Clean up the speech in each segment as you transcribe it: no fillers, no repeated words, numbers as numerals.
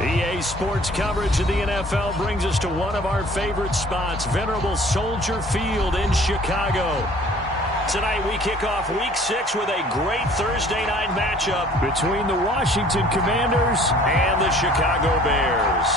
EA Sports coverage of the NFL brings us to one of our favorite spots, venerable Soldier Field in Chicago. Tonight we kick off Week 6 with a great Thursday night matchup between the Washington Commanders and the Chicago Bears.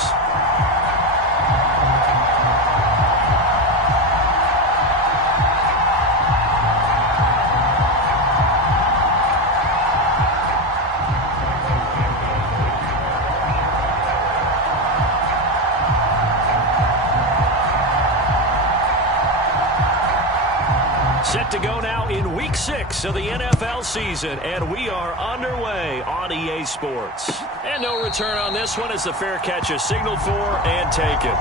Set to go now in Week 6 of the NFL season, and we are underway on EA Sports. And no return on this one as the fair catch is signaled for and taken.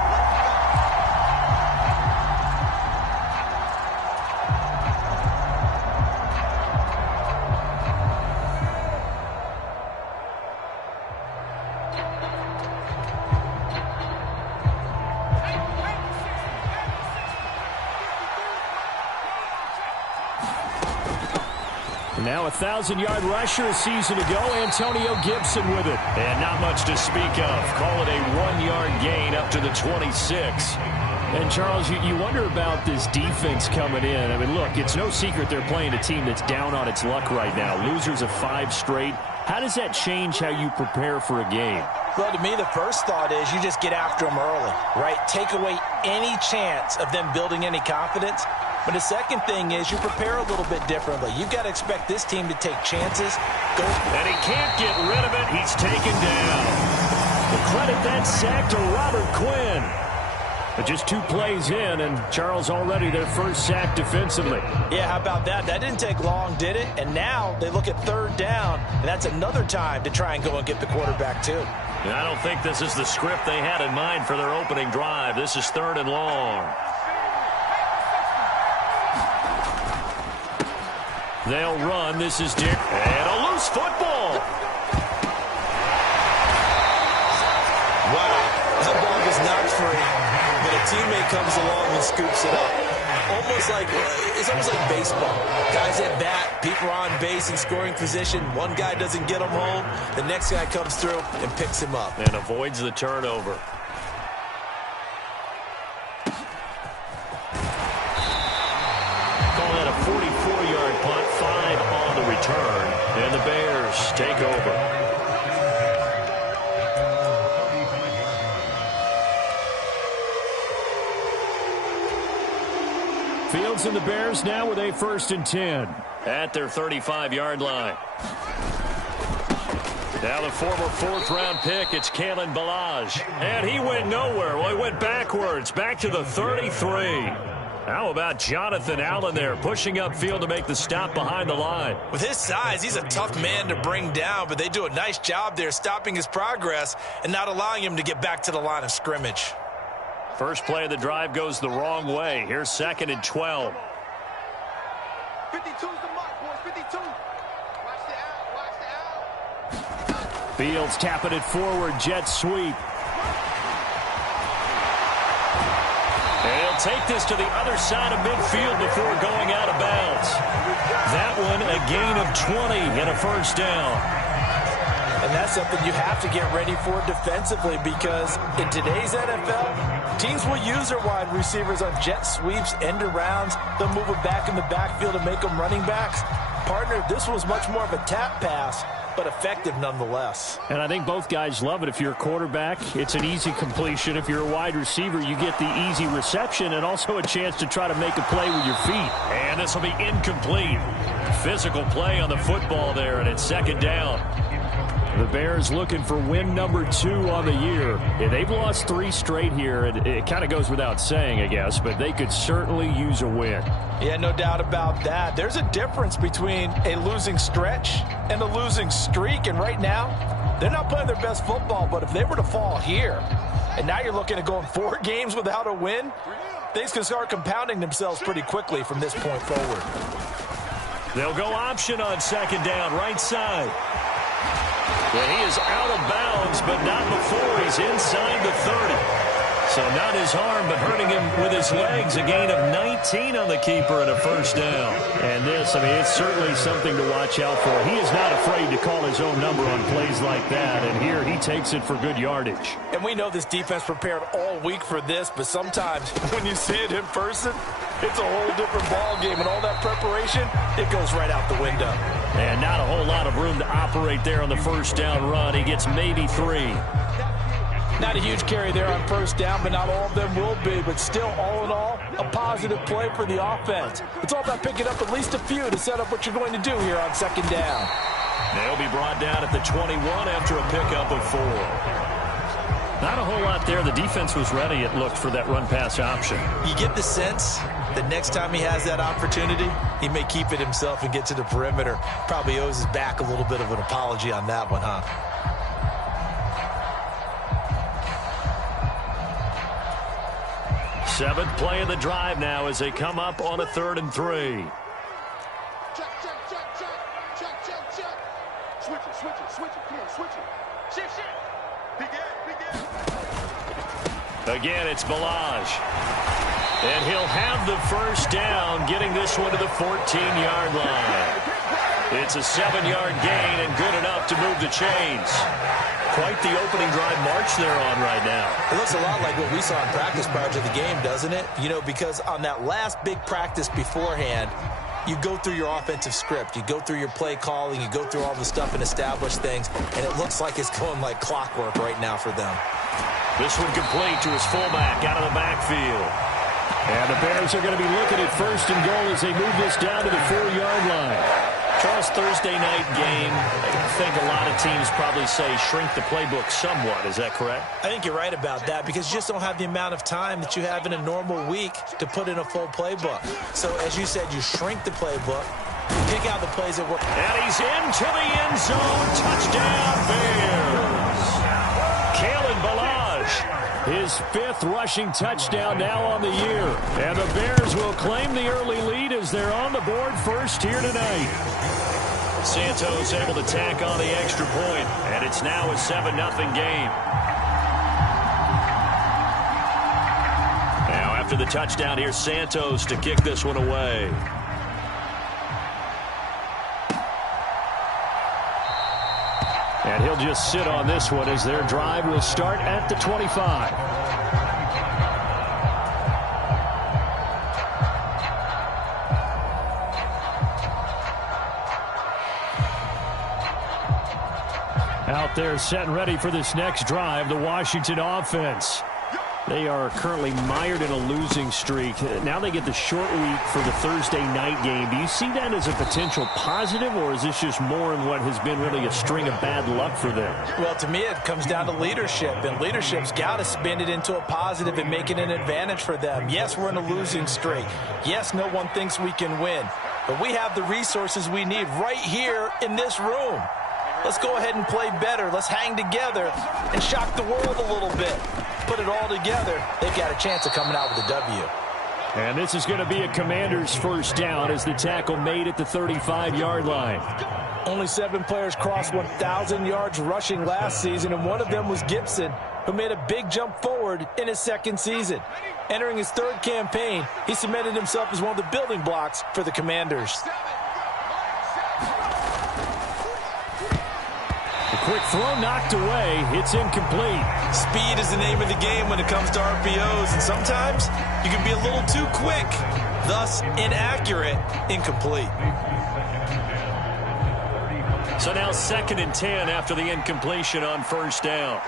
Now a 1,000-yard rusher a season ago, Antonio Gibson with it. And not much to speak of. Call it a 1-yard gain up to the 26. And, Charles, you wonder about this defense coming in. I mean, look, it's no secret they're playing a team that's down on its luck right now. Losers of 5 straight. How does that change how you prepare for a game? Well, to me, the first thought is you just get after them early, right? Take away any chance of them building any confidence. But the second thing is you prepare a little bit differently. You've got to expect this team to take chances. And he can't get rid of it. He's taken down. We'll credit that sack to Robert Quinn. But just 2 plays in, and Charles already their first sack defensively. Yeah, how about that? That didn't take long, did it? And now they look at 3rd down, and that's another time to try and go and get the quarterback, too. And I don't think this is the script they had in mind for their opening drive. This is 3rd and long. They'll run. This is Dick. And a loose football. Wow. That ball was knocked free, but a teammate comes along and scoops it up. It's almost like baseball. Guys at bat, people are on base in scoring position. One guy doesn't get him home. The next guy comes through and picks him up. And avoids the turnover. Call that a 44-yard punt, 5 on the return. And the Bears take over. Fields and the Bears now with a 1st and 10 at their 35-yard line. Now the former 4th-round pick, it's Kalen Ballage. And he went nowhere. Well, he went backwards, back to the 33. How about Jonathan Allen there, pushing upfield to make the stop behind the line? With his size, he's a tough man to bring down, but they do a nice job there stopping his progress and not allowing him to get back to the line of scrimmage. First play of the drive goes the wrong way. Here's 2nd and 12. 52's the mark, boys. 52. Watch the out. Watch the out. Fields tapping it forward. Jet sweep. And he'll take this to the other side of midfield before going out of bounds. That one a gain of 20 and a 1st down. And that's something you have to get ready for defensively because in today's NFL, teams will use their wide receivers on jet sweeps, end arounds. They'll move it back in the backfield and make them running backs. Partner, this was much more of a tap pass, but effective nonetheless. And I think both guys love it. If you're a quarterback, it's an easy completion. If you're a wide receiver, you get the easy reception and also a chance to try to make a play with your feet. And this will be incomplete. Physical play on the football there, and it's 2nd down. The Bears looking for win number 2 on the year. Yeah, they've lost 3 straight here. It kind of goes without saying, I guess, but they could certainly use a win. Yeah, no doubt about that. There's a difference between a losing stretch and a losing streak, and right now, they're not playing their best football, but if they were to fall here, and now you're looking at going 4 games without a win, things can start compounding themselves pretty quickly from this point forward. They'll go option on 2nd down, right side. Well, he is out of bounds, but not before he's inside the 30. So not his arm, but hurting him with his legs. A gain of 19 on the keeper and a first down. And this, I mean, it's certainly something to watch out for. He is not afraid to call his own number on plays like that. And here he takes it for good yardage. And we know this defense prepared all week for this, but sometimes when you see it in person, it's a whole different ball game. And all that preparation, it goes right out the window. And not a whole lot of room to operate there on the first down run. He gets maybe 3. Not a huge carry there on first down, but not all of them will be. But still, all in all, a positive play for the offense. It's all about picking up at least a few to set up what you're going to do here on second down. They'll be brought down at the 21 after a pickup of 4. Not a whole lot there. The defense was ready, it looked, for that run-pass option. You get the sense that next time he has that opportunity, he may keep it himself and get to the perimeter. Probably owes his back a little bit of an apology on that one, huh? Seventh play of the drive now as they come up on a 3rd and 3. Check. Switch it. Come on, switch it. Shift. Begin. Again, it's Ballage. And he'll have the first down, getting this one to the 14-yard line. It's a 7-yard gain and good enough to move the chains. Quite the opening drive march they're on right now. It looks a lot like what we saw in practice prior to the game, doesn't it? You know, because on that last big practice beforehand, you go through your offensive script. You go through your play calling. You go through all the stuff and establish things. And it looks like it's going like clockwork right now for them. This one complete to his fullback out of the backfield. And the Bears are going to be looking at 1st and goal as they move this down to the 4-yard line. Charles, Thursday night game, I think a lot of teams probably say shrink the playbook somewhat. Is that correct? I think you're right about that because you just don't have the amount of time that you have in a normal week to put in a full playbook. So, as you said, you shrink the playbook, pick out the plays that work. And he's into the end zone. Touchdown, Bears. Kalen Ballage, his 5th rushing touchdown now on the year. And the Bears will claim the early lead as they're on the board first here tonight. Santos able to tack on the extra point, and it's now a 7-0 game. Now after the touchdown, here's Santos to kick this one away. And he'll just sit on this one as their drive will start at the 25. Out there set and ready for this next drive, the Washington offense. They are currently mired in a losing streak. Now they get the short week for the Thursday night game. Do you see that as a potential positive, or is this just more in what has been really a string of bad luck for them? Well, to me, it comes down to leadership, and leadership's got to spin it into a positive and make it an advantage for them. Yes, we're in a losing streak. Yes, no one thinks we can win, but we have the resources we need right here in this room. Let's go ahead and play better. Let's hang together and shock the world a little bit. Put it all together. They've got a chance of coming out with a W. And this is going to be a Commanders' first down as the tackle made at the 35-yard line. Only 7 players crossed 1,000 yards rushing last season, and one of them was Gibson, who made a big jump forward in his 2nd season. Entering his 3rd campaign, he cemented himself as one of the building blocks for the Commanders. Quick throw knocked away. It's incomplete. Speed is the name of the game when it comes to RPOs, and sometimes you can be a little too quick, thus inaccurate, incomplete. So now 2nd and 10 after the incompletion on first down.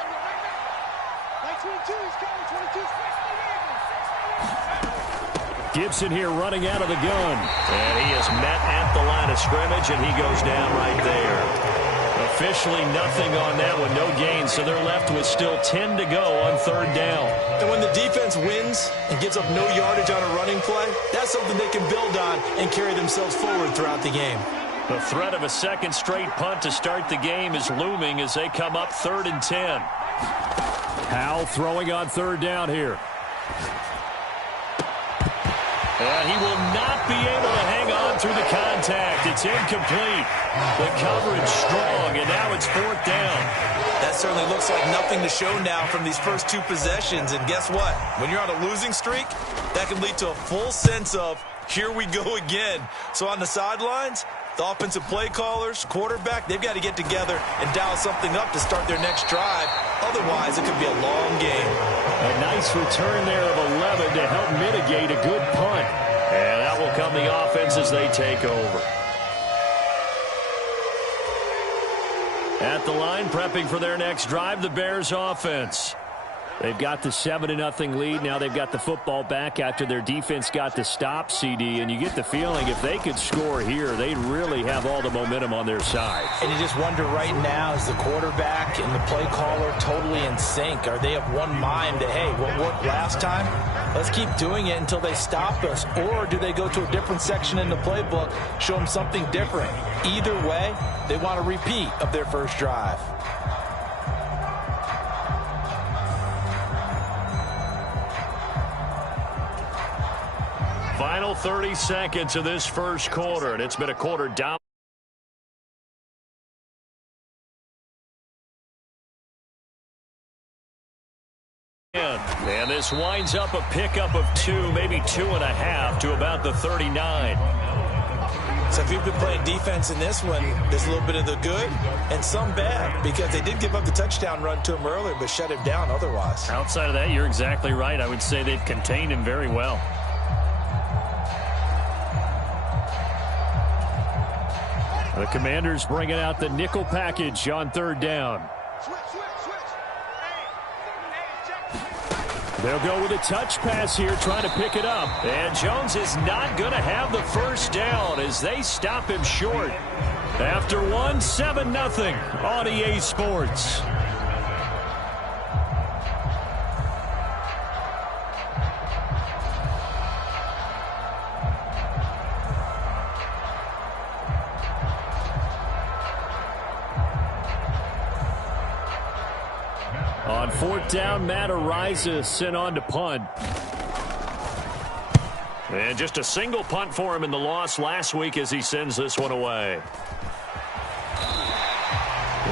Gibson here running out of the gun. And he is met at the line of scrimmage, and he goes down right there. Officially nothing on that one, no gain, so they're left with still 10 to go on 3rd down. And when the defense wins and gives up no yardage on a running play, that's something they can build on and carry themselves forward throughout the game. The threat of a 2nd straight punt to start the game is looming as they come up 3rd and 10. Howell throwing on 3rd down here. And he will not be able to hang on through the contact. It's incomplete. The coverage strong, and now it's 4th down. That certainly looks like nothing to show now from these first two possessions. And guess what? When you're on a losing streak, that can lead to a full sense of, here we go again. So on the sidelines, the offensive play callers, quarterback, they've got to get together and dial something up to start their next drive. Otherwise, it could be a long game. A nice return there of 11 to help mitigate a good punt. And that will come the offense as they take over. At the line, prepping for their next drive, the Bears offense. They've got the 7-0 lead. Now they've got the football back after their defense got the stop, CD. And you get the feeling if they could score here, they'd really have all the momentum on their side. And you just wonder right now, is the quarterback and the play caller totally in sync? Are they of one mind that, hey, what worked last time? Let's keep doing it until they stop us. Or do they go to a different section in the playbook, show them something different? Either way, they want a repeat of their first drive. Final 30 seconds of this first quarter, and it's been a quarter down. And this winds up a pickup of 2, maybe 2.5 to about the 39. So if you've been playing defense in this one, there's a little bit of the good and some bad, because they did give up the touchdown run to him earlier, but shut him down otherwise. Outside of that, you're exactly right. I would say they've contained him very well. The Commanders bringing out the nickel package on third down. They'll go with a touch pass here, trying to pick it up. And Jones is not going to have the first down as they stop him short. After 7-0 on EA Sports. On fourth down, Matt Araiza sent on to punt. And just a single punt for him in the loss last week as he sends this one away.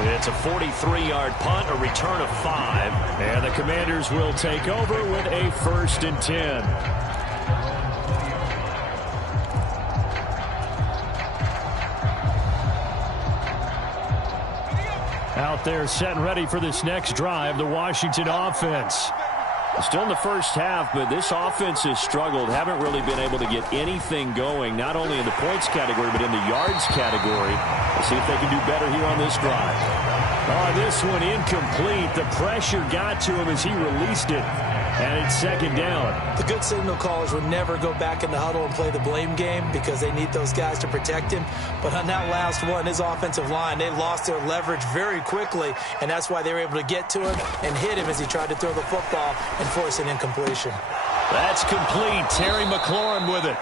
It's a 43-yard punt, a return of 5. And the Commanders will take over with a 1st and 10. Out there set and ready for this next drive, the Washington offense. Still in the first half, but this offense has struggled. Haven't really been able to get anything going, not only in the points category, but in the yards category. Let's see if they can do better here on this drive. Oh, this one incomplete. The pressure got to him as he released it. And it's 2nd down. The good signal callers would never go back in the huddle and play the blame game because they need those guys to protect him. But on that last one, his offensive line, they lost their leverage very quickly, and that's why they were able to get to him and hit him as he tried to throw the football and force an incompletion. That's complete. Terry McLaurin with it.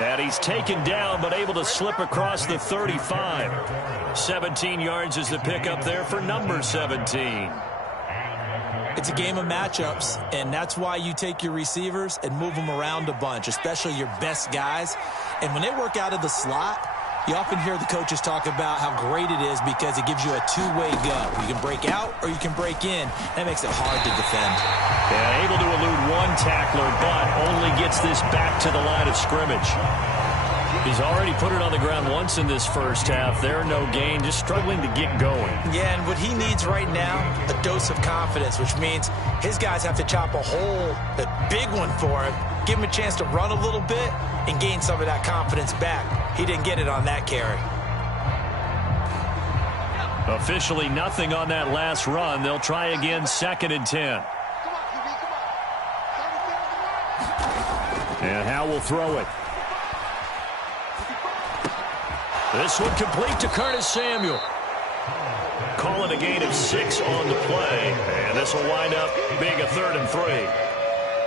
And he's taken down but able to slip across the 35. 17 yards is the pickup there for number 17. It's a game of matchups, and that's why you take your receivers and move them around a bunch, especially your best guys. And when they work out of the slot, you often hear the coaches talk about how great it is because it gives you a two-way go. You can break out or you can break in. That makes it hard to defend. Yeah, able to elude one tackler, but only gets this back to the line of scrimmage. He's already put it on the ground once in this first half. There, no gain, just struggling to get going. Yeah, and what he needs right now, a dose of confidence, which means his guys have to chop a hole, a big one for him, give him a chance to run a little bit and gain some of that confidence back. He didn't get it on that carry. Officially nothing on that last run. They'll try again, 2nd and 10. And Howe will throw it. This one complete to Curtis Samuel. Call it a gain of 6 on the play. And this will wind up being a 3rd and 3.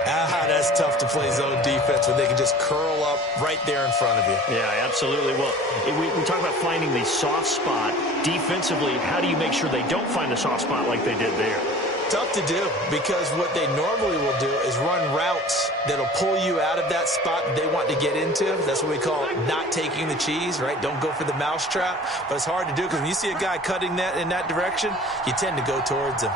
That's tough to play zone defense when they can just curl up right there in front of you. Yeah, absolutely. Well, we talk about finding the soft spot defensively. How do you make sure they don't find the soft spot like they did there? tough to do because what they normally will do is run routes that'll pull you out of that spot that they want to get into. That's what we call not taking the cheese, right? Don't go for the mousetrap. But it's hard to do because when you see a guy cutting that in that direction, you tend to go towards him.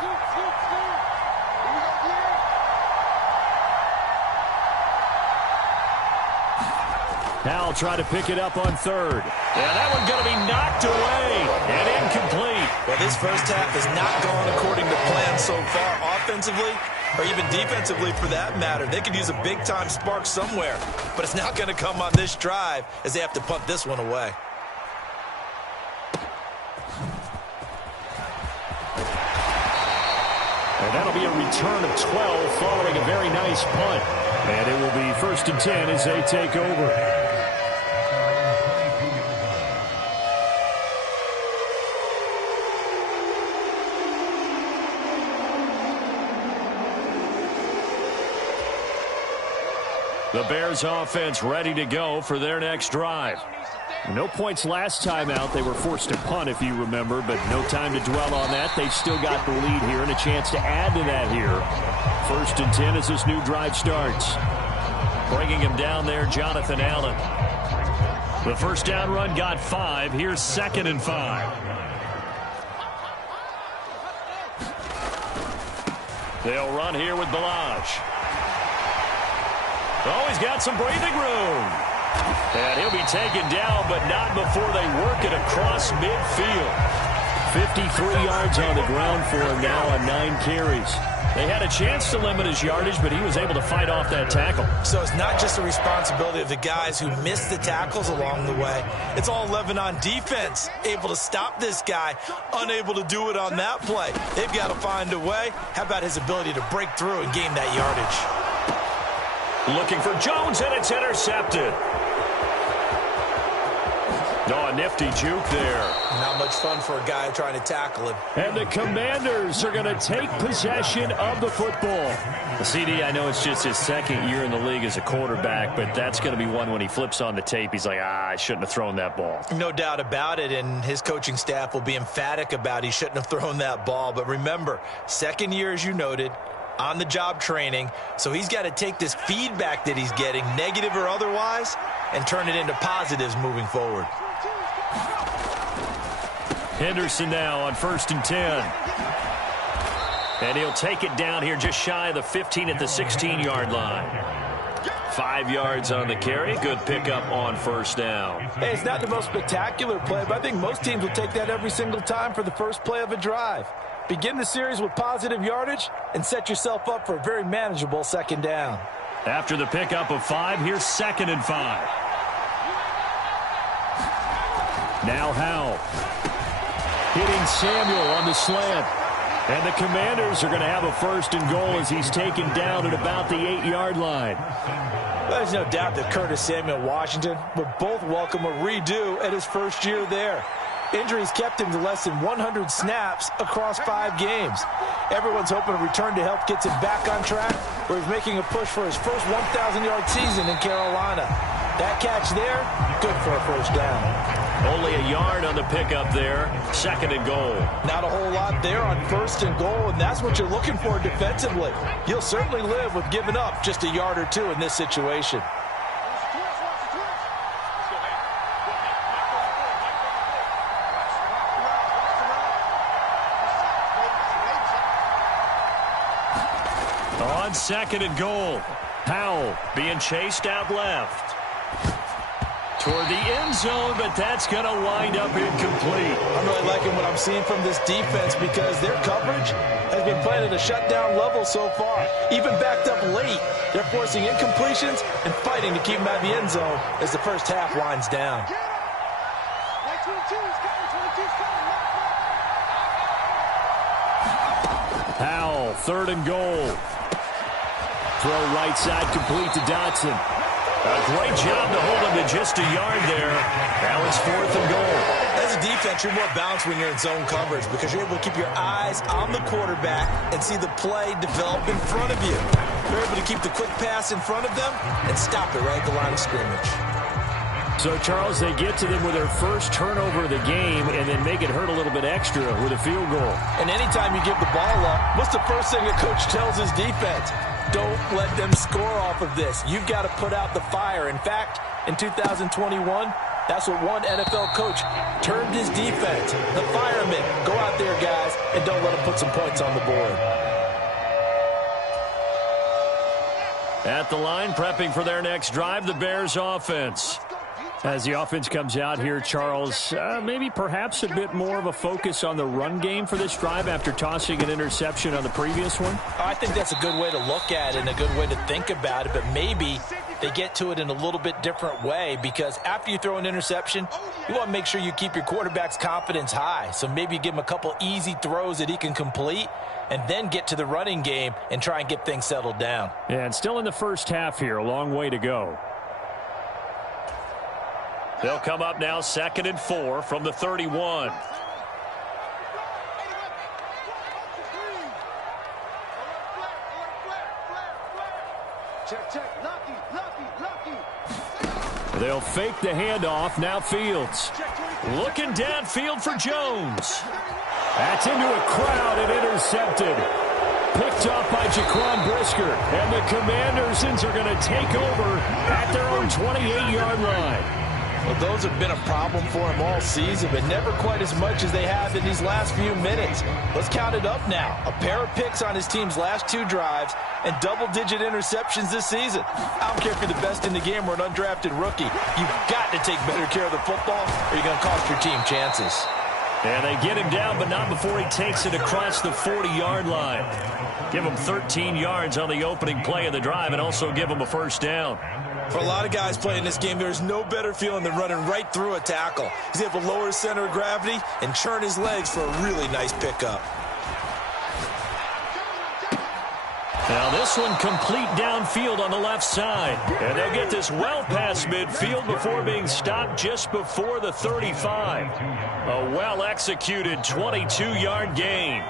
Now try to pick it up on third. And that one's going to be knocked away and incomplete. Well, this first half has not gone according to plan so far offensively or even defensively for that matter. They could use a big-time spark somewhere, but it's not going to come on this drive as they have to punt this one away. And that'll be a return of 12 following a very nice punt. And it will be 1st and 10 as they take over. The Bears offense ready to go for their next drive. No points last time out. They were forced to punt, if you remember, but no time to dwell on that. They've still got the lead here and a chance to add to that here. 1st and 10 as this new drive starts. Bringing him down there, Jonathan Allen. The first down run got 5. Here's 2nd and 5. They'll run here with Ballage. Oh, he's got some breathing room. And he'll be taken down, but not before they work it across midfield. 53 yards on the ground for him now on 9 carries. They had a chance to limit his yardage, but he was able to fight off that tackle. So it's not just the responsibility of the guys who missed the tackles along the way. It's all 11 on defense, able to stop this guy, unable to do it on that play. They've got to find a way. How about his ability to break through and gain that yardage? Looking for Jones, and it's intercepted. Oh, a nifty juke there. Not much fun for a guy trying to tackle him. And the Commanders are going to take possession of the football. The CD, I know it's just his 2nd year in the league as a quarterback, but that's going to be one when he flips on the tape. He's like, I shouldn't have thrown that ball. No doubt about it, and his coaching staff will be emphatic about he shouldn't have thrown that ball. But remember, 2nd year, as you noted, on-the-job training, so he's got to take this feedback that he's getting, negative or otherwise, and turn it into positives moving forward. Henderson now on 1st and 10. And he'll take it down here just shy of the 15 at the 16-yard line. 5 yards on the carry. Good pickup on 1st down. Hey, it's not the most spectacular play, but I think most teams will take that every single time for the first play of a drive. Begin the series with positive yardage and set yourself up for a very manageable 2nd down. After the pickup of 5, here's 2nd and 5. Now Howell. Hitting Samuel on the slant. And the Commanders are going to have a 1st and goal as he's taken down at about the 8-yard line. There's no doubt that Curtis Samuel Washington would both welcome a redo at his first year there. Injuries kept him to less than 100 snaps across 5 games. Everyone's hoping a return to health gets him back on track, where he's making a push for his first 1,000-yard season in Carolina. That catch there, good for a 1st down. Only a yard on the pickup there. 2nd and goal. Not a whole lot there on 1st and goal, and that's what you're looking for defensively. You'll certainly live with giving up just a yard or 2 in this situation. On 2nd and goal, Howell being chased out left. Toward the end zone, but that's going to wind up incomplete. I'm really liking what I'm seeing from this defense because their coverage has been playing at a shutdown level so far. Even backed up late, they're forcing incompletions and fighting to keep them out of the end zone as the first half winds down. Howell, 3rd and goal. Throw right side complete to Dotson. A great job to hold him to just a yard there. Now it's 4th and goal. As a defense, you're more balanced when you're in zone coverage because you're able to keep your eyes on the quarterback and see the play develop in front of you. You're able to keep the quick pass in front of them and stop it right at the line of scrimmage. So, Charles, they get to them with their first turnover of the game and then make it hurt a little bit extra with a field goal. And anytime you give the ball up, what's the first thing a coach tells his defense? Don't let them score off of this. You've got to put out the fire. In fact, in 2021, that's what one NFL coach termed his defense. The firemen. Go out there, guys, and don't let them put some points on the board. At the line, prepping for their next drive, the Bears offense. As the offense comes out here, Charles, maybe perhaps a bit more of a focus on the run game for this drive after tossing an interception on the previous one? I think that's a good way to look at it and a good way to think about it, but maybe they get to it in a little bit different way, because after you throw an interception, you want to make sure you keep your quarterback's confidence high. So maybe you give him a couple easy throws that he can complete and then get to the running game and try and get things settled down. Yeah, and still in the first half here, a long way to go. They'll come up now 2nd and 4 from the 31. They'll fake the handoff. Now Fields. Looking downfield for Jones. That's into a crowd and intercepted. Picked off by Jaquan Brisker. And the Commanders are going to take over at their own 28-yard line. Well, those have been a problem for him all season, but never quite as much as they have in these last few minutes. Let's count it up now. A pair of picks on his team's last 2 drives and double-digit interceptions this season. I don't care if you're the best in the game or an undrafted rookie. You've got to take better care of the football or you're going to cost your team chances. And they get him down, but not before he takes it across the 40-yard line. Give him 13 yards on the opening play of the drive and also give him a first down. For a lot of guys playing this game, there's no better feeling than running right through a tackle. He's able to lower his center of gravity and churn his legs for a really nice pickup. Now this one complete downfield on the left side. And they'll get this well past midfield before being stopped just before the 35. A well-executed 22-yard gain.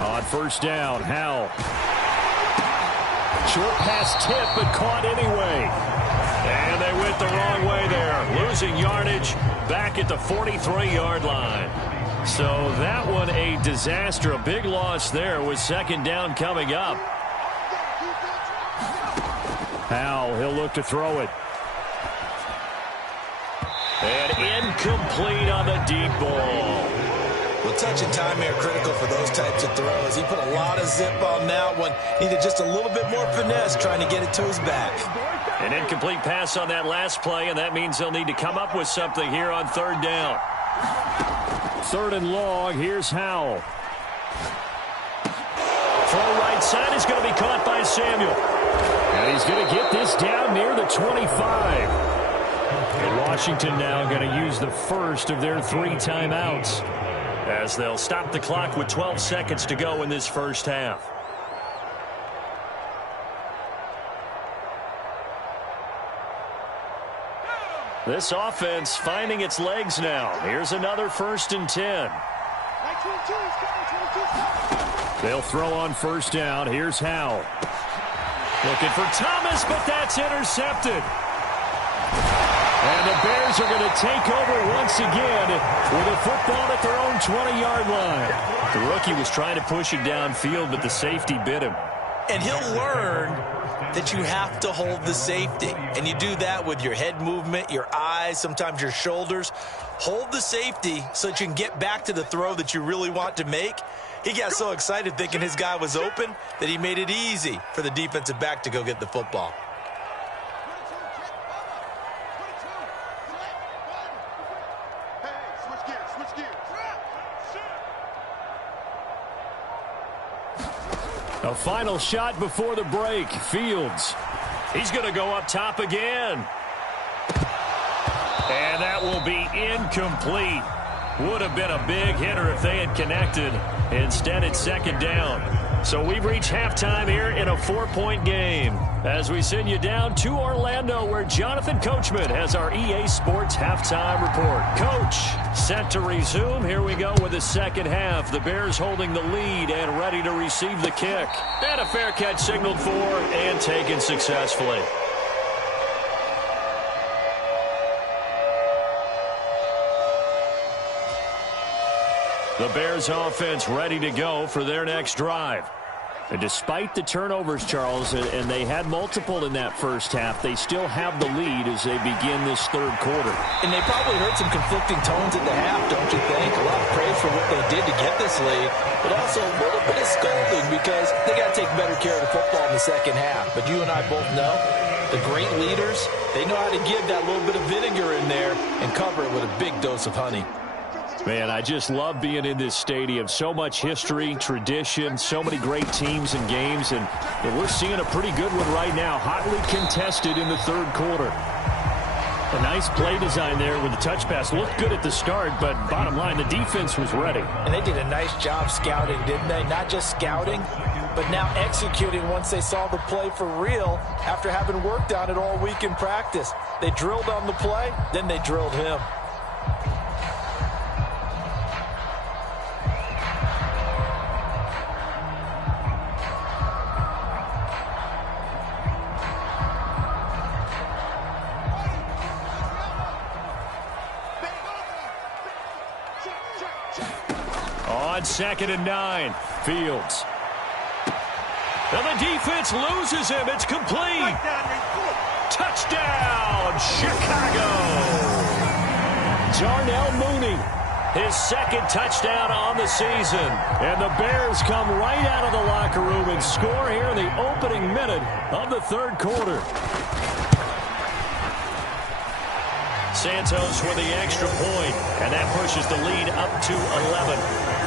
On first down, Howell. Short pass tip, but caught anyway. And they went the wrong way there. Losing yardage back at the 43-yard line. So that one a disaster. A big loss there with 2nd down coming up. Howell, he'll look to throw it. And incomplete on the deep ball. Well, touch and time are critical for those types of throws. He put a lot of zip on that one. Needed just a little bit more finesse trying to get it to his back. An incomplete pass on that last play, and that means they'll need to come up with something here on 3rd down. 3rd and long. Here's Howell. Throw right side is going to be caught by Samuel. And he's going to get this down near the 25. And Washington now going to use the first of their 3 timeouts, as they'll stop the clock with 12 seconds to go in this first half. This offense finding its legs now. Here's another 1st and 10. They'll throw on first down. Here's Howell. Looking for Thomas, but that's intercepted. And the Bears are going to take over once again with a football at their own 20-yard line. The rookie was trying to push it downfield, but the safety bit him. And he'll learn that you have to hold the safety. And you do that with your head movement, your eyes, sometimes your shoulders. Hold the safety so that you can get back to the throw that you really want to make. He got so excited thinking his guy was open that he made it easy for the defensive back to go get the football. A final shot before the break. Fields. He's going to go up top again. And that will be incomplete. Would have been a big hitter if they had connected. Instead, it's 2nd down. So we've reached halftime here in a 4-point game as we send you down to Orlando, where Jonathan Coachman has our EA Sports halftime report. Coach, set to resume. Here we go with the second half. The Bears holding the lead and ready to receive the kick. And a fair catch signaled for and taken successfully. The Bears offense ready to go for their next drive. And despite the turnovers, Charles, and they had multiple in that first half, they still have the lead as they begin this third quarter. And they probably heard some conflicting tones at the half, don't you think? A lot of praise for what they did to get this lead, but also a little bit of scolding because they got to take better care of the football in the second half. But you and I both know the great leaders, they know how to give that little bit of vinegar in there and cover it with a big dose of honey. Man, I just love being in this stadium. So much history, tradition, so many great teams and games, and we're seeing a pretty good one right now, hotly contested in the third quarter. A nice play design there with the touch pass. Looked good at the start, but bottom line, the defense was ready. And they did a nice job scouting, didn't they? Not just scouting, but now executing once they saw the play for real after having worked on it all week in practice. They drilled on the play, then they drilled him. On 2nd and 9, Fields. And the defense loses him. It's complete. Touchdown, Chicago. Darnell Mooney, his second touchdown on the season. And the Bears come right out of the locker room and score here in the opening minute of the third quarter. Santos with the extra point, and that pushes the lead up to 11.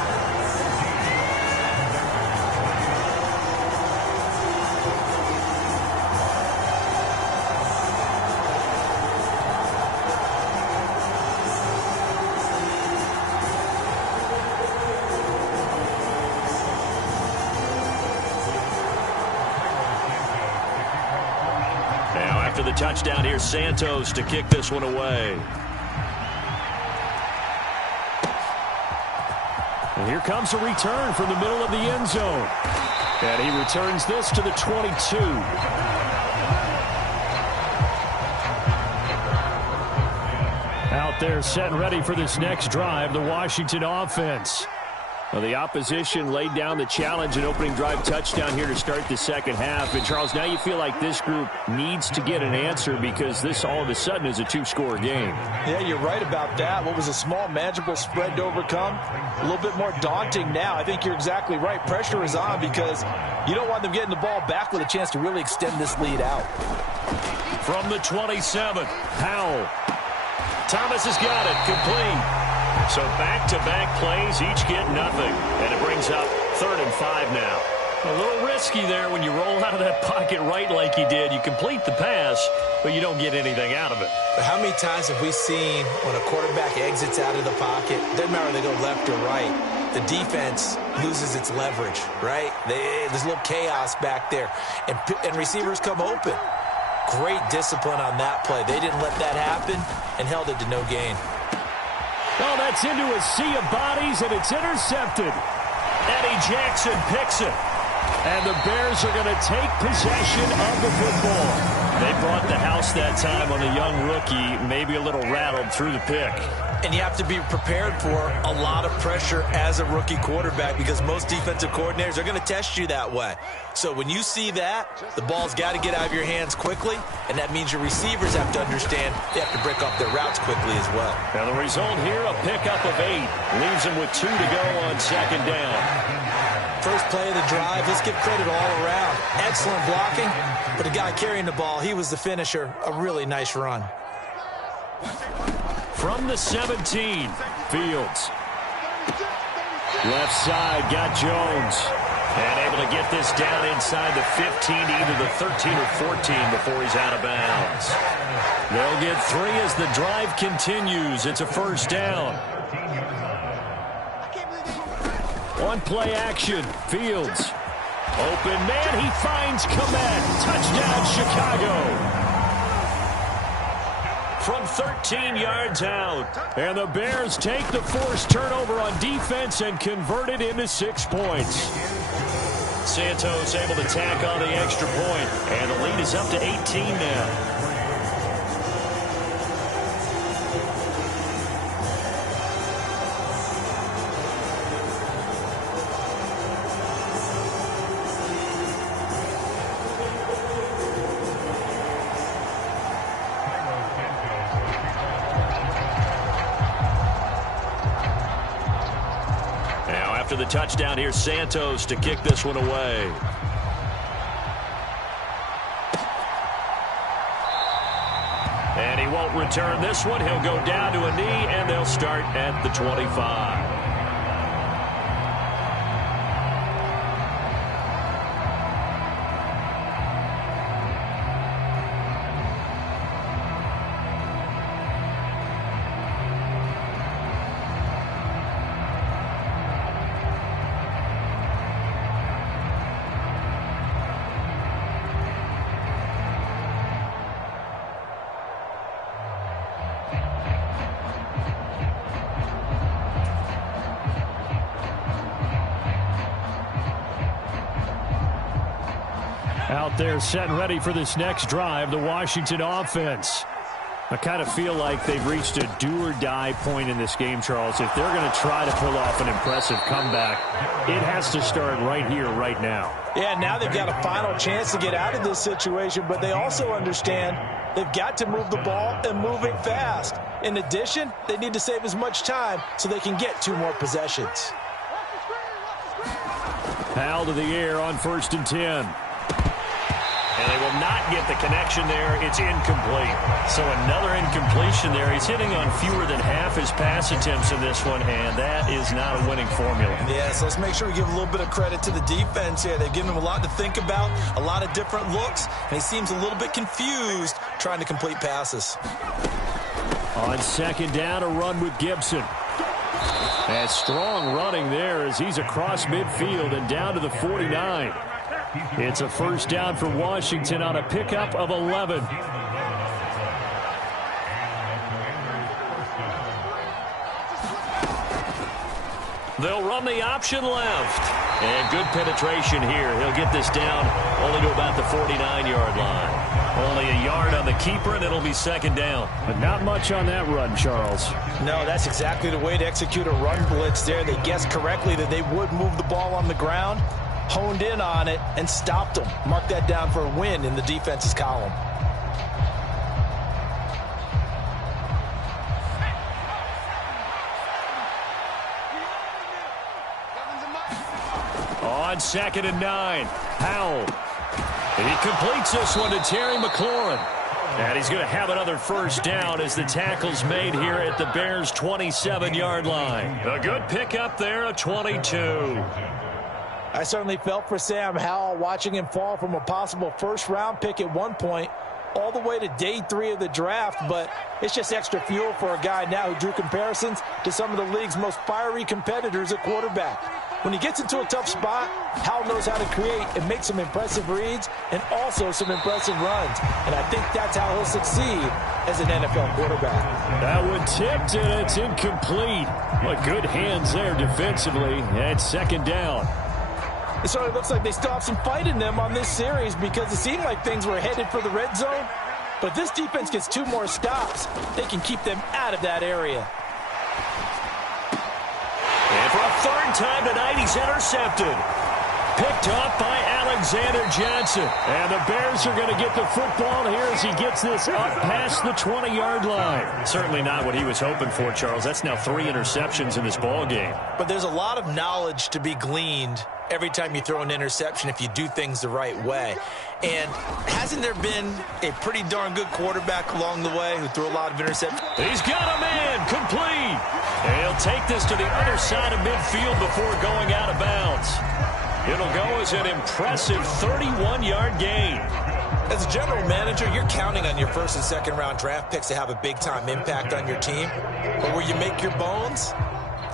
After the touchdown, here's Santos to kick this one away. And here comes a return from the middle of the end zone. And he returns this to the 22. Out there set and ready for this next drive, the Washington offense. Well, the opposition laid down the challenge and opening drive touchdown here to start the second half. And, Charles, now you feel like this group needs to get an answer because this all of a sudden is a two-score game. Yeah, you're right about that. What was a small, manageable spread to overcome, a little bit more daunting now. I think you're exactly right. Pressure is on because you don't want them getting the ball back with a chance to really extend this lead out. From the 27, Howell. Thomas has got it, complete. So back-to-back plays, each get nothing. And it brings up 3rd and 5 now. A little risky there when you roll out of that pocket right like you did. You complete the pass, but you don't get anything out of it. But how many times have we seen when a quarterback exits out of the pocket, doesn't matter whether they go left or right, the defense loses its leverage, right? There's a little chaos back there, and receivers come open. Great discipline on that play. They didn't let that happen and held it to no gain. Oh, that's into a sea of bodies, and it's intercepted. Eddie Jackson picks it. And the Bears are going to take possession of the football. They brought the house that time on a young rookie, maybe a little rattled through the pick. And you have to be prepared for a lot of pressure as a rookie quarterback because most defensive coordinators are going to test you that way. So when you see that, the ball's got to get out of your hands quickly, and that means your receivers have to understand they have to break off their routes quickly as well. Now the result here, a pickup of 8. Leaves them with 2 to go on 2nd down. First play of the drive, let's give credit all around. Excellent blocking, but the guy carrying the ball, he was the finisher. A really nice run. From the 17, Fields. Left side, got Jones. And able to get this down inside the 15 to either the 13 or 14 before he's out of bounds. They'll get 3 as the drive continues. It's a first down. On play action, Fields. Open man, he finds Kmet. Touchdown, Chicago. From 13 yards out. And the Bears take the forced turnover on defense and convert it into 6 points. Santos able to tack on the extra point. And the lead is up to 18 now. After the touchdown, here's Santos to kick this one away. And he won't return this one. He'll go down to a knee, and they'll start at the 25. Out there set and ready for this next drive, the Washington offense. I kind of feel like they've reached a do-or-die point in this game, Charles. If they're going to try to pull off an impressive comeback, it has to start right here, right now. Yeah, now they've got a final chance to get out of this situation, but they also understand they've got to move the ball and move it fast. In addition, they need to save as much time so they can get 2 more possessions. Powell to the air on 1st and 10. And they will not get the connection there. It's incomplete. So another incompletion there. He's hitting on fewer than half his pass attempts in this one, and that is not a winning formula. Yes, let's make sure we give a little bit of credit to the defense here. They've given him a lot to think about, a lot of different looks, and he seems a little bit confused trying to complete passes. On 2nd down, a run with Gibson. And strong running there as he's across midfield and down to the 49. It's a 1st down for Washington on a pickup of 11. They'll run the option left. And good penetration here. He'll get this down only to about the 49-yard line. Only a yard on the keeper, and it'll be 2nd down. But not much on that run, Charles. No, that's exactly the way to execute a run blitz there. They guessed correctly that they would move the ball on the ground, honed in on it, and stopped them. Mark that down for a win in the defense's column. On 2nd and 9, Powell. And he completes this one to Terry McLaurin. And he's going to have another 1st down as the tackle's made here at the Bears' 27-yard line. A good pickup there, a 22. I certainly felt for Sam Howell watching him fall from a possible 1st-round pick at one point all the way to day 3 of the draft, but it's just extra fuel for a guy now who drew comparisons to some of the league's most fiery competitors at quarterback. When he gets into a tough spot, Howell knows how to create and make some impressive reads and also some impressive runs. And I think that's how he'll succeed as an NFL quarterback. That one tipped, and it's incomplete. But good hands there defensively. And 2nd down. It certainly looks like they still have some fight in them on this series because it seemed like things were headed for the red zone. But if this defense gets 2 more stops, they can keep them out of that area. And for a 3rd time tonight, he's intercepted. Picked off by Alexander Johnson. And the Bears are going to get the football here as he gets this up past the 20-yard line. Certainly not what he was hoping for, Charles. That's now 3 interceptions in this ball game. But there's a lot of knowledge to be gleaned every time you throw an interception if you do things the right way. And hasn't there been a pretty darn good quarterback along the way who threw a lot of interceptions? He's got a man complete. And he'll take this to the other side of midfield before going out of bounds. It'll go as an impressive 31-yard gain. As a general manager, you're counting on your 1st and 2nd round draft picks to have a big-time impact on your team. But where you make your bones,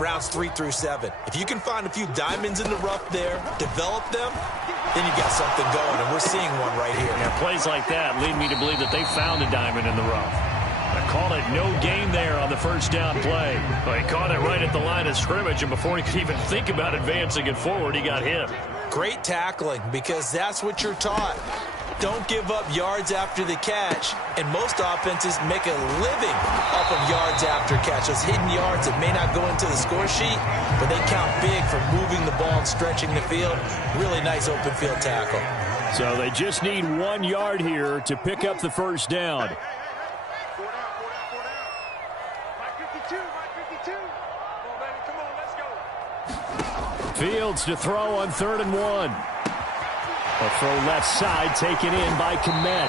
rounds 3 through 7. If you can find a few diamonds in the rough there, develop them, then you got something going, and we're seeing one right here. Yeah, plays like that lead me to believe that they found a diamond in the rough. I call it no gain there on the first down play. Well, he caught it right at the line of scrimmage, and before he could even think about advancing it forward, he got hit. Great tackling, because that's what you're taught. Don't give up yards after the catch, and most offenses make a living off of yards after catch. Those hidden yards that may not go into the score sheet, but they count big for moving the ball and stretching the field. Really nice open field tackle. So they just need 1 yard here to pick up the first down. 4 down. 552. 552. Come on, baby. Come on, let's go. Fields to throw on 3rd and 1. A throw left side taken in by Kmet.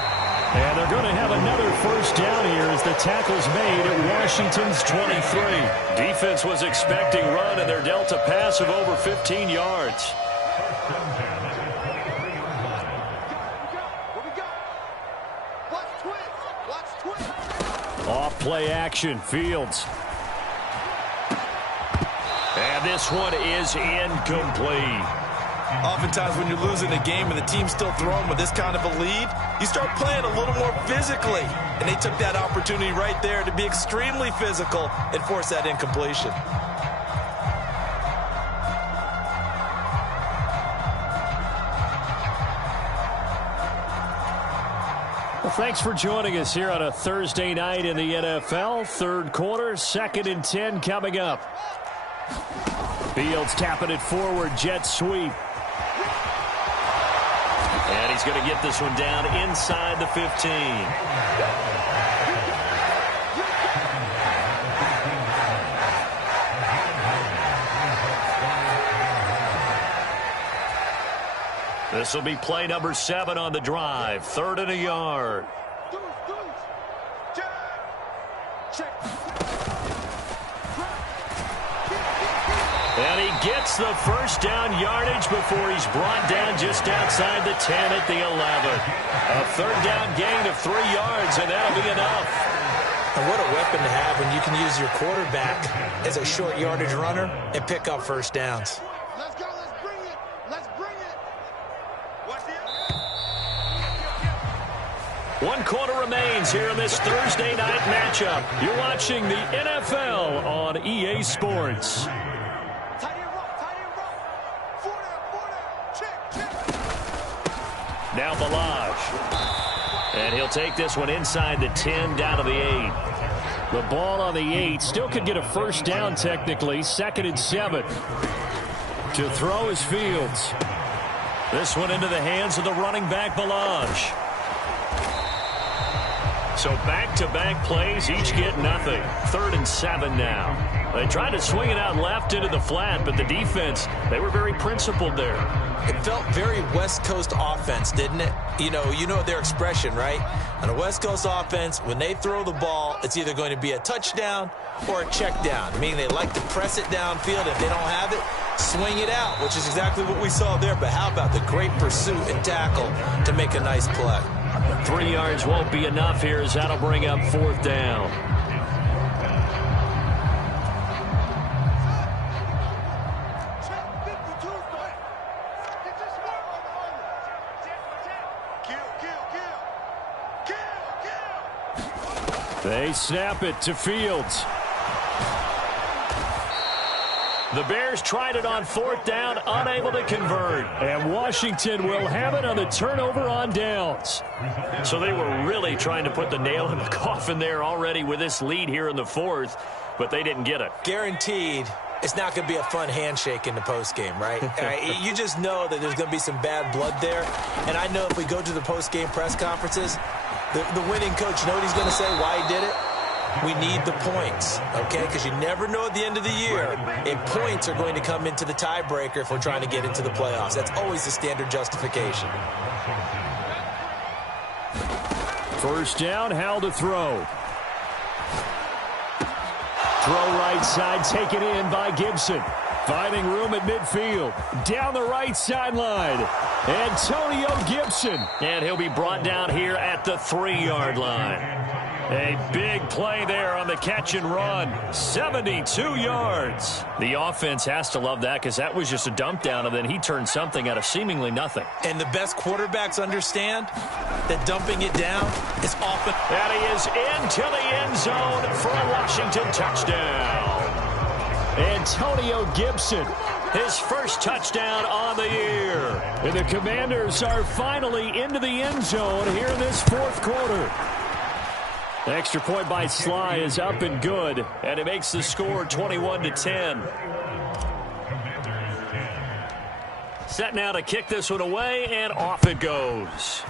And they're going to have another first down here as the tackle's made at Washington's 23. Defense was expecting run, and they're dealt a pass of over 15 yards. Where we go? Watch twist. Off play action, Fields. And this one is incomplete. Oftentimes when you're losing a game and the team's still throwing with this kind of a lead, you start playing a little more physically. And they took that opportunity right there to be extremely physical and force that incompletion. Well, thanks for joining us here on a Thursday night in the NFL. Third quarter, 2nd and 10 coming up. Fields tapping it forward, jet sweep. And he's going to get this one down inside the 15. This will be play number 7 on the drive. 3rd and a yard. And he gets the first down yardage before he's brought down just outside the 10 at the 11. A 3rd down gain of 3 yards, and that'll be enough. And what a weapon to have when you can use your quarterback as a short yardage runner and pick up first downs. Let's go. Let's bring it. Let's bring it. Watch the 1 quarter remains here in this Thursday night matchup. You're watching the NFL on EA Sports. Tight end rock. 4 down. Check. Now Balaj. And he'll take this one inside the 10 down to the 8. The ball on the 8 still could get a first down technically. 2nd and 7. To throw is Fields. This one into the hands of the running back Balaj. So back-to-back plays, each get nothing. 3rd and 7 now. They tried to swing it out left into the flat, but the defense, they were very principled there. It felt very West Coast offense, didn't it? You know their expression, right? On a West Coast offense, when they throw the ball, it's either going to be a touchdown or a check down, meaning they like to press it downfield. If they don't have it, swing it out, which is exactly what we saw there. But how about the great pursuit and tackle to make a nice play? 3 yards won't be enough here as that'll bring up 4th down. They snap it to Fields. The Bears tried it on 4th down, unable to convert. And Washington will have it on the turnover on downs. So they were really trying to put the nail in the coffin there already with this lead here in the 4th, but they didn't get it. Guaranteed it's not going to be a fun handshake in the postgame, right? You just know that there's going to be some bad blood there. And I know if we go to the postgame press conferences, the winning coach, you know what he's going to say, why he did it? We need the points, okay? Because you never know at the end of the year if points are going to come into the tiebreaker if we're trying to get into the playoffs. That's always the standard justification. First down, Howell to throw. Throw right side, taken in by Gibson. Finding room at midfield. Down the right sideline. Antonio Gibson. And he'll be brought down here at the 3-yard line. A big play there on the catch and run. 72 yards. The offense has to love that because that was just a dump down, and then he turned something out of seemingly nothing. And the best quarterbacks understand that dumping it down is often. And he is into the end zone for a Washington touchdown. Antonio Gibson, his first touchdown on the year. And the Commanders are finally into the end zone here in this fourth quarter. The extra point by Sly is up and good, and it makes the score 21-10. Set now to kick this one away, and off it goes.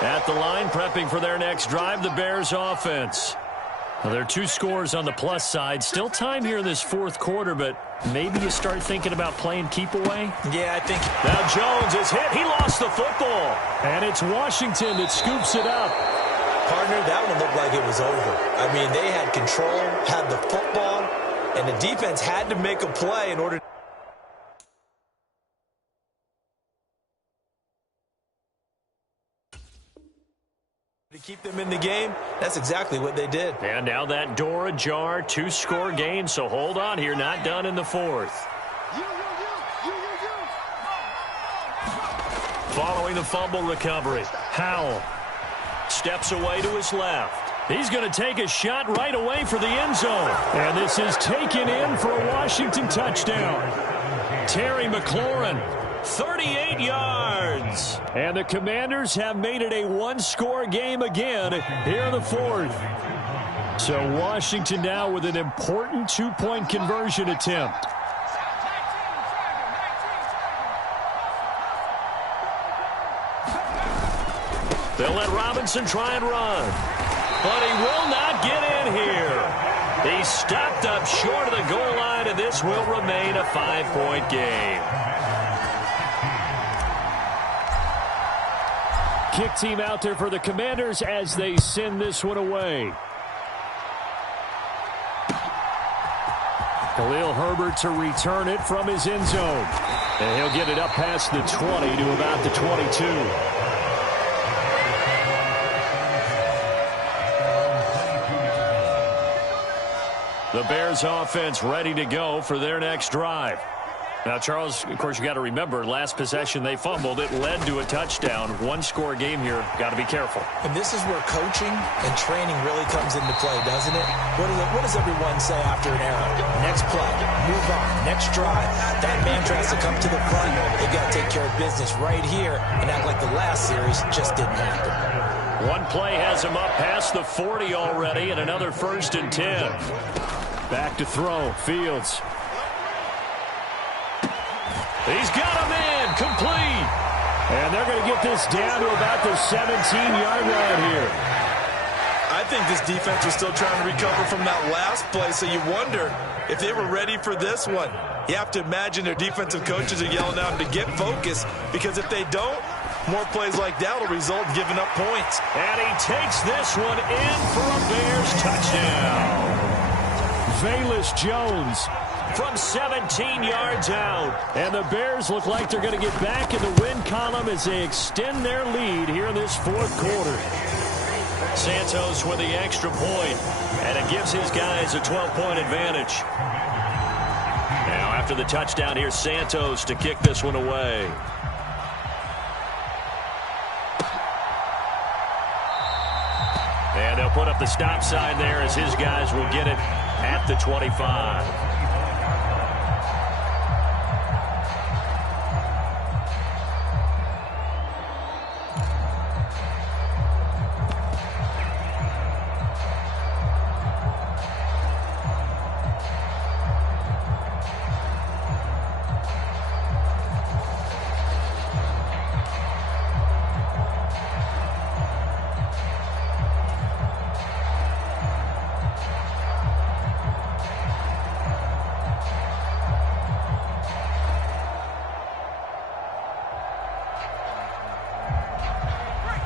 At the line, prepping for their next drive, the Bears offense. Well, there are two scores on the plus side. Still time here in this fourth quarter, but maybe you start thinking about playing keep away. Yeah, I think. Now Jones is hit. He lost the football. And it's Washington that scoops it up. Partner, that one looked like it was over. I mean, they had control, had the football, and the defense had to make a play in order to keep them in the game. That's exactly what they did. And now that door ajar, two-score game, so hold on here, not done in the fourth. Following the fumble recovery, Howell steps away to his left. He's going to take a shot right away for the end zone. And this is taken in for a Washington touchdown. Terry McLaurin, 38 yards. And the Commanders have made it a one-score game again here in the fourth. So Washington now with an important two-point conversion attempt. They'll let Robinson try and run. But he will not get in here. He's stopped up short of the goal line, and this will remain a 5-point game. Kick team out there for the Commanders as they send this one away. Khalil Herbert to return it from his end zone. And he'll get it up past the 20 to about the 22. The Bears offense ready to go for their next drive. Now, Charles, of course, you got to remember, last possession they fumbled. It led to a touchdown. One-score game here. Got to be careful. And this is where coaching and training really comes into play, doesn't it? What does everyone say after an error? Next play, move on, next drive. That man tries to come to the front. They got to take care of business right here and act like the last series just didn't happen. One play has him up past the 40 already, and another 1st and 10. Back to throw. Fields. He's got him in. Complete. And they're going to get this down to about the 17-yard line here. I think this defense was still trying to recover from that last play, so you wonder if they were ready for this one. You have to imagine their defensive coaches are yelling at them to get focused, because if they don't, more plays like that will result in giving up points. And he takes this one in for a Bears touchdown. Velus Jones from 17 yards out. And the Bears look like they're going to get back in the win column as they extend their lead here in this fourth quarter. Santos with the extra point, and it gives his guys a 12-point advantage. Now after the touchdown, here's Santos to kick this one away. And they'll put up the stop sign there as his guys will get it at the 25.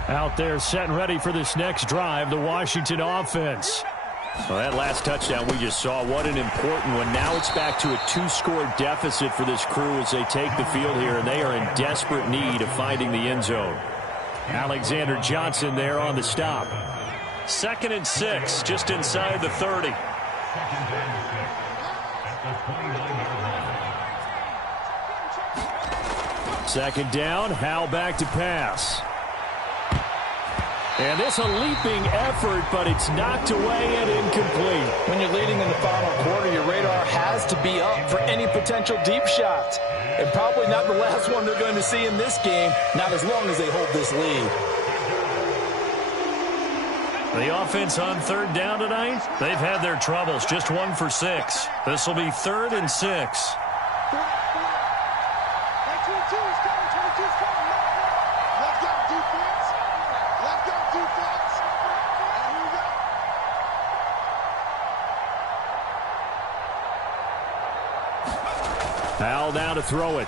Out there set and ready for this next drive, the Washington offense. Well, that last touchdown we just saw, what an important one. Now it's back to a 2-score deficit for this crew as they take the field here, and they are in desperate need of finding the end zone. Alexander Johnson there on the stop. 2nd and 6, just inside the 30. Second down, Howell back to pass. And this a leaping effort, but it's knocked away and incomplete. When you're leading in the final quarter, your radar has to be up for any potential deep shots. And probably not the last one they're going to see in this game, not as long as they hold this lead. The offense on 3rd down tonight, they've had their troubles, just 1 for 6. This will be 3rd and 6. Howell now to throw it.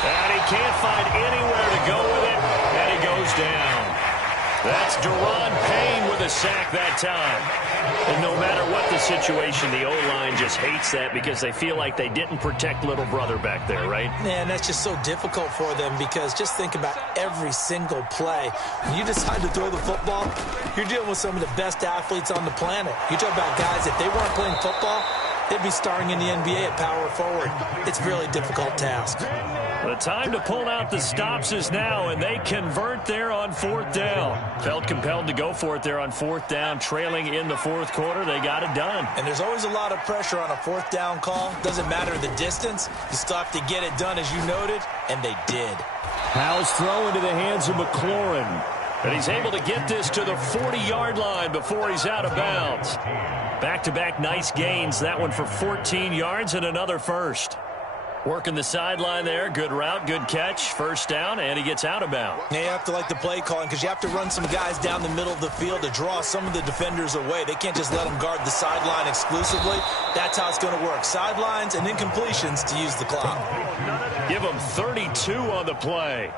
And he can't find anywhere to go with it, and he goes down. That's Deron Payne with a sack that time. And no matter what the situation, the O-line just hates that because they feel like they didn't protect little brother back there, right? Man, that's just so difficult for them because just think about every single play. When you decide to throw the football, you're dealing with some of the best athletes on the planet. You talk about guys, if they weren't playing football, they'd be starring in the NBA at power forward. It's a really difficult task. The time to pull out the stops is now, and they convert there on 4th down. Felt compelled to go for it there on 4th down, trailing in the 4th quarter. They got it done. And there's always a lot of pressure on a 4th down call. Doesn't matter the distance. You still have to get it done, as you noted, and they did. Howell's throw into the hands of McLaurin. And he's able to get this to the 40-yard line before he's out of bounds. Back-to-back nice gains. That one for 14 yards and another first. Working the sideline there. Good route, good catch. First down, and he gets out of bounds. Yeah, you have to like the play calling because you have to run some guys down the middle of the field to draw some of the defenders away. They can't just let them guard the sideline exclusively. That's how it's going to work. Sidelines and incompletions to use the clock. Give them 32 on the play.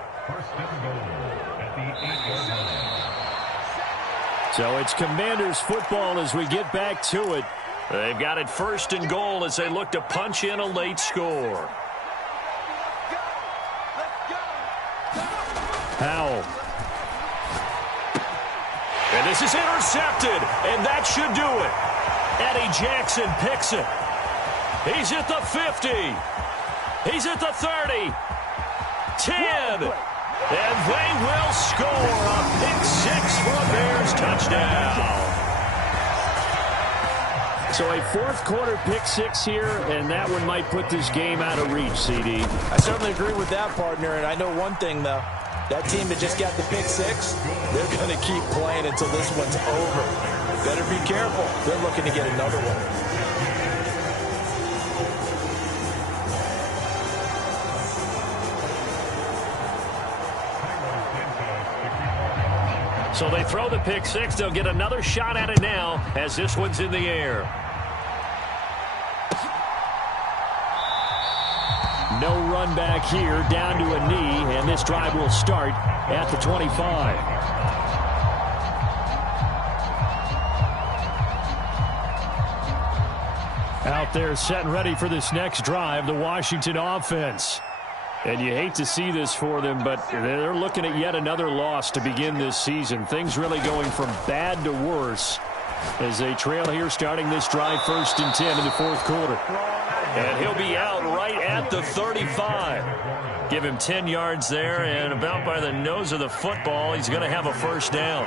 So it's Commanders football as we get back to it. They've got it 1st and goal as they look to punch in a late score. Howell. And this is intercepted, and that should do it. Eddie Jackson picks it. He's at the 50. He's at the 30. 10. And they will score a pick-6 for a Bears touchdown. So a 4th quarter pick-6 here, and that one might put this game out of reach, CD. I certainly agree with that, partner, and I know one thing, though. That team that just got the pick-6, they're going to keep playing until this one's over. Better be careful. They're looking to get another one. So they throw the pick-6. They'll get another shot at it now as this one's in the air. No run back here, down to a knee, and this drive will start at the 25. Out there set and ready for this next drive, the Washington offense. And you hate to see this for them, but they're looking at yet another loss to begin this season. Things really going from bad to worse as they trail here starting this drive 1st and 10 in the 4th quarter. And he'll be out right at the 35. Give him 10 yards there, and about by the nose of the football, he's going to have a first down.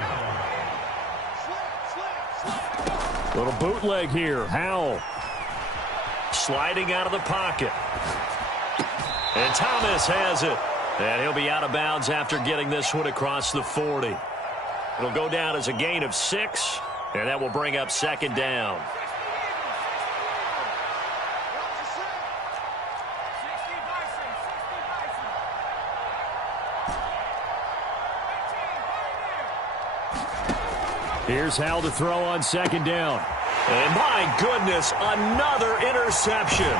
Little bootleg here. Howell. Sliding out of the pocket. And Thomas has it. And he'll be out of bounds after getting this one across the 40. It'll go down as a gain of 6, and that will bring up 2nd down. Here's Howell to throw on 2nd down. And my goodness, another interception.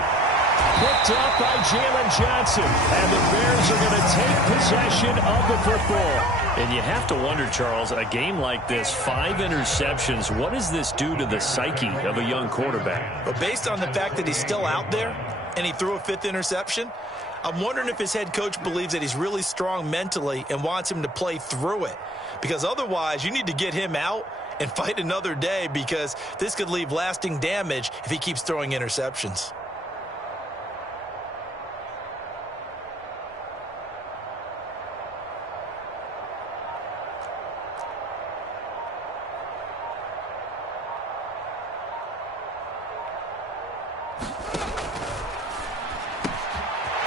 Picked up by Jalen Johnson. And the Bears are going to take possession of the football. And you have to wonder, Charles, a game like this, 5 interceptions, what does this do to the psyche of a young quarterback? But based on the fact that he's still out there and he threw a 5th interception, I'm wondering if his head coach believes that he's really strong mentally and wants him to play through it. Because otherwise, you need to get him out and fight another day, because this could leave lasting damage if he keeps throwing interceptions.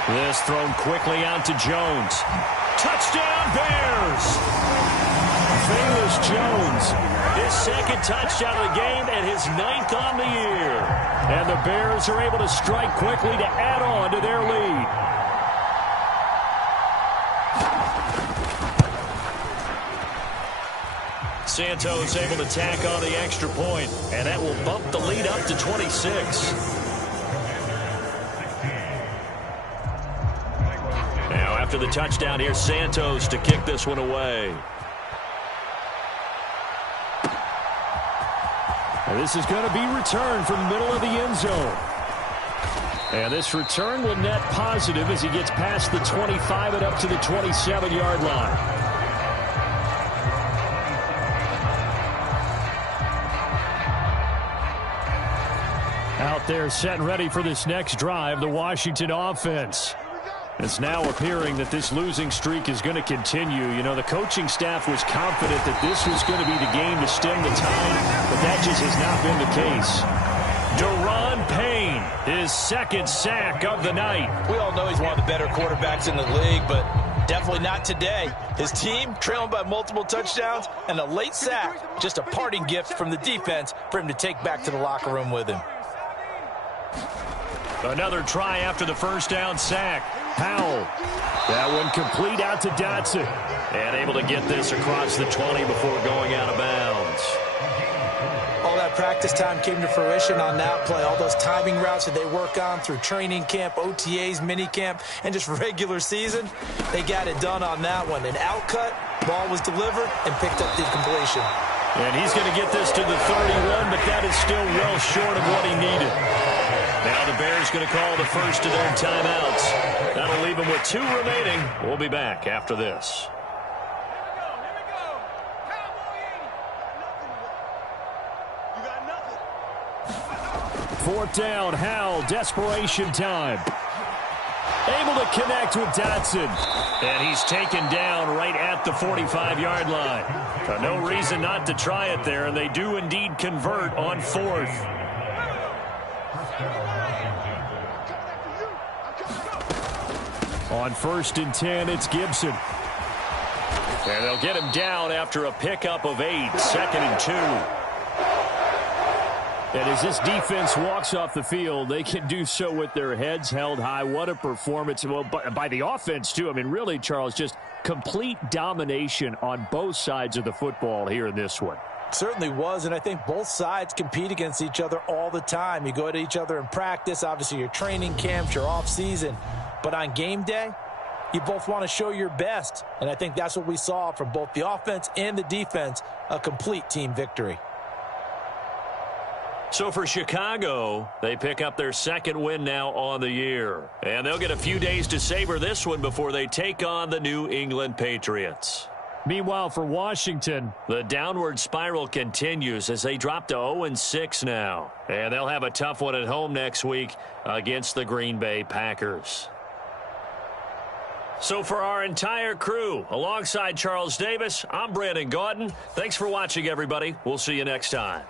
This thrown quickly out to Jones. Touchdown, Bears! Famous Jones, his 2nd touchdown of the game and his 9th on the year. And the Bears are able to strike quickly to add on to their lead. Santos able to tack on the extra point, and that will bump the lead up to 26. Now, after the touchdown, here's Santos to kick this one away. And this is going to be returned from the middle of the end zone. And this return will net positive as he gets past the 25 and up to the 27-yard line. Out there set and ready for this next drive, the Washington offense. It's now appearing that this losing streak is going to continue. You know, the coaching staff was confident that this was going to be the game to stem the tide, but that just has not been the case. Daron Payne, his 2nd sack of the night. We all know he's one of the better quarterbacks in the league, but definitely not today. His team trailing by multiple touchdowns, and a late sack, just a parting gift from the defense for him to take back to the locker room with him. Another try after the first down sack. Powell. That one complete out to Dotson. And able to get this across the 20 before going out of bounds. All that practice time came to fruition on that play. All those timing routes that they work on through training camp, OTAs, minicamp, and just regular season, they got it done on that one. An outcut, ball was delivered, and picked up the completion. And he's going to get this to the 31, but that is still well short of what he needed. Now the Bears going to call the first of their timeouts. That'll leave them with 2 remaining. We'll be back after this. Fourth down, Howell, desperation time. Able to connect with Dotson. And he's taken down right at the 45-yard line. No reason not to try it there, and they do indeed convert on 4th. On 1st and 10, it's Gibson. And they'll get him down after a pickup of 8, 2nd and 2. And as this defense walks off the field, they can do so with their heads held high. What a performance. Well, by the offense, too. I mean, really, Charles, just complete domination on both sides of the football here in this one. Certainly was, and I think both sides compete against each other all the time. You go to each other in practice, obviously your training camps, your off-season. But on game day, you both want to show your best. And I think that's what we saw from both the offense and the defense, a complete team victory. So for Chicago, they pick up their 2nd win now on the year. And they'll get a few days to savor this one before they take on the New England Patriots. Meanwhile, for Washington, the downward spiral continues as they drop to 0-6 now. And they'll have a tough one at home next week against the Green Bay Packers. So for our entire crew, alongside Charles Davis, I'm Brandon Gaudin. Thanks for watching, everybody. We'll see you next time.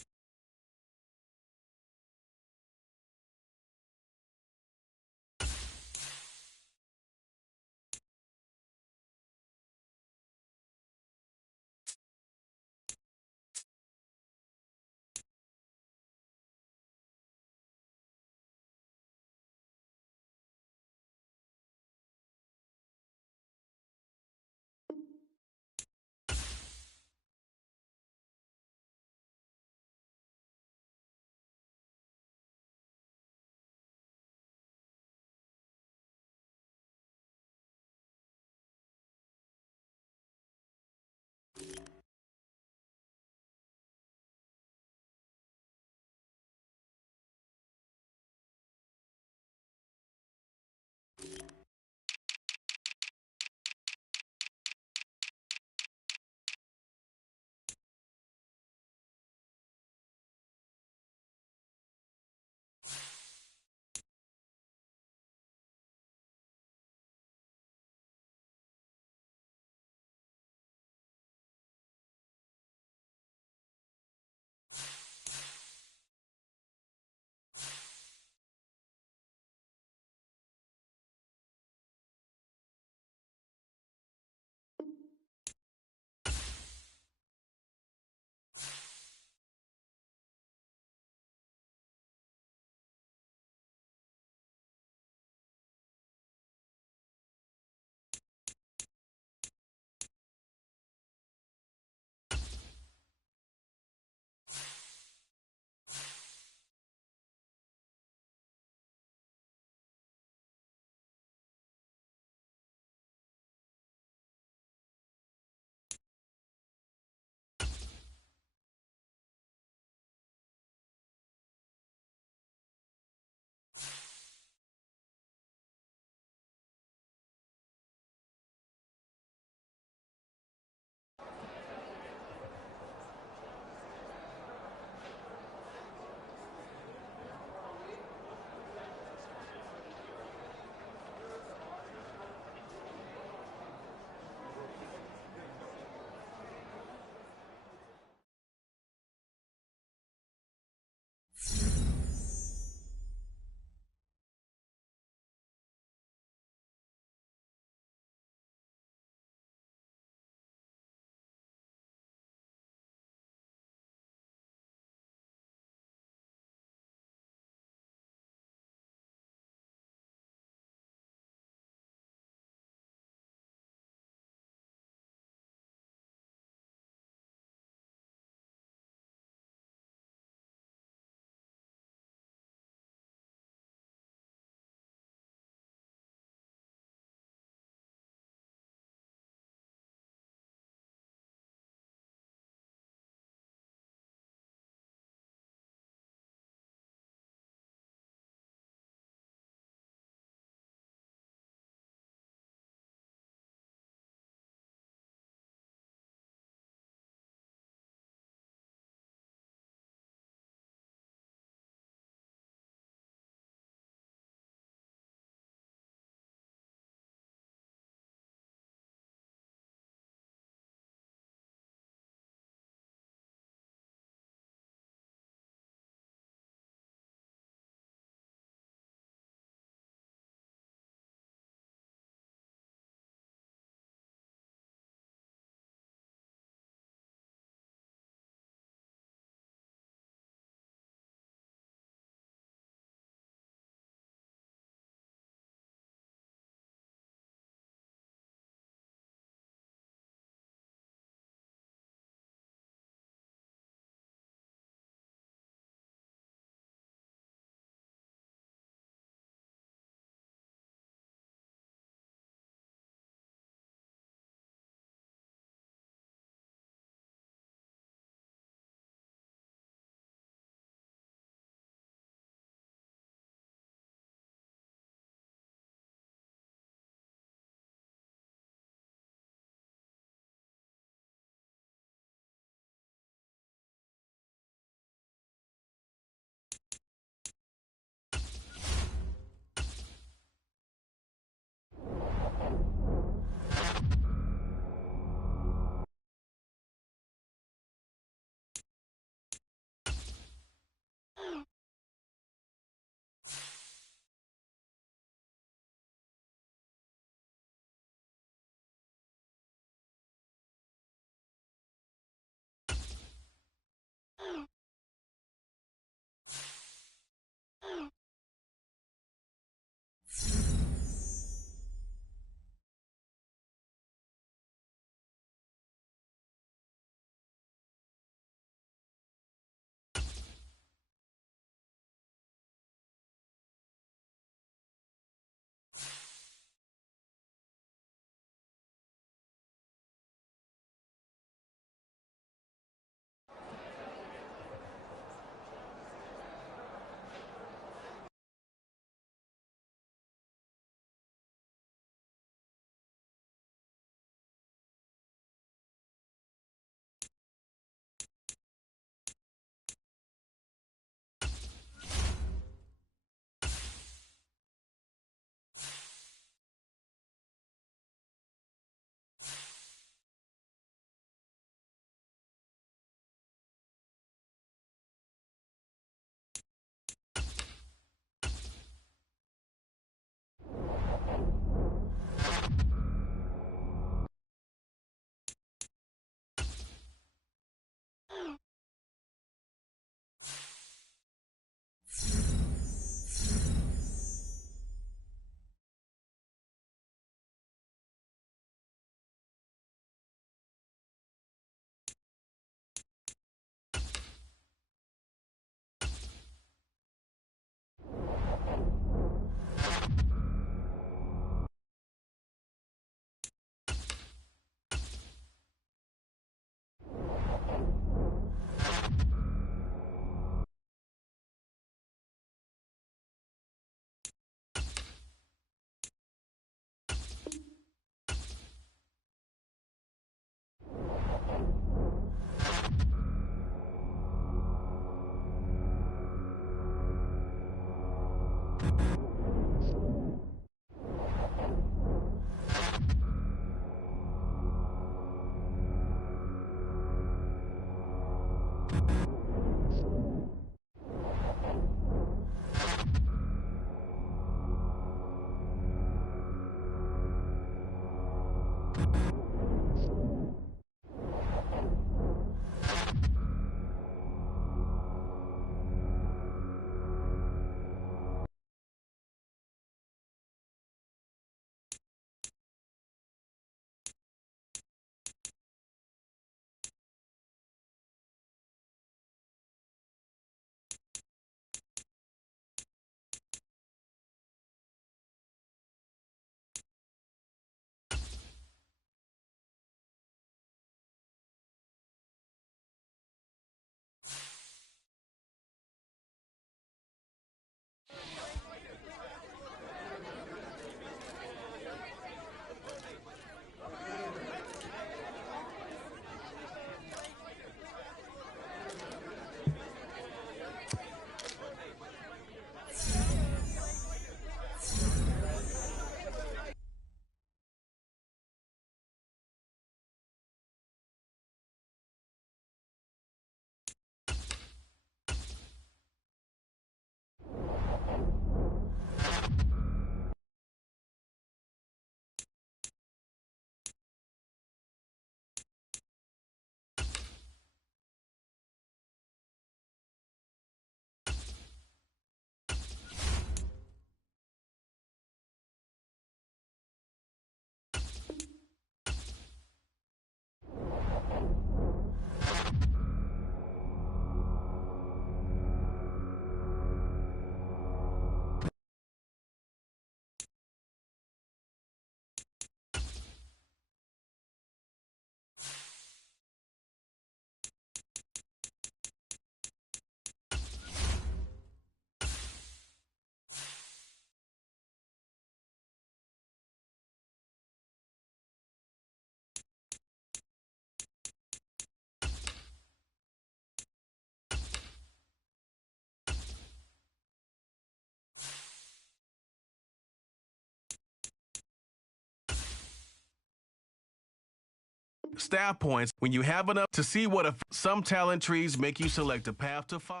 staff points when you have enough to see what some talent trees make you select a path to follow.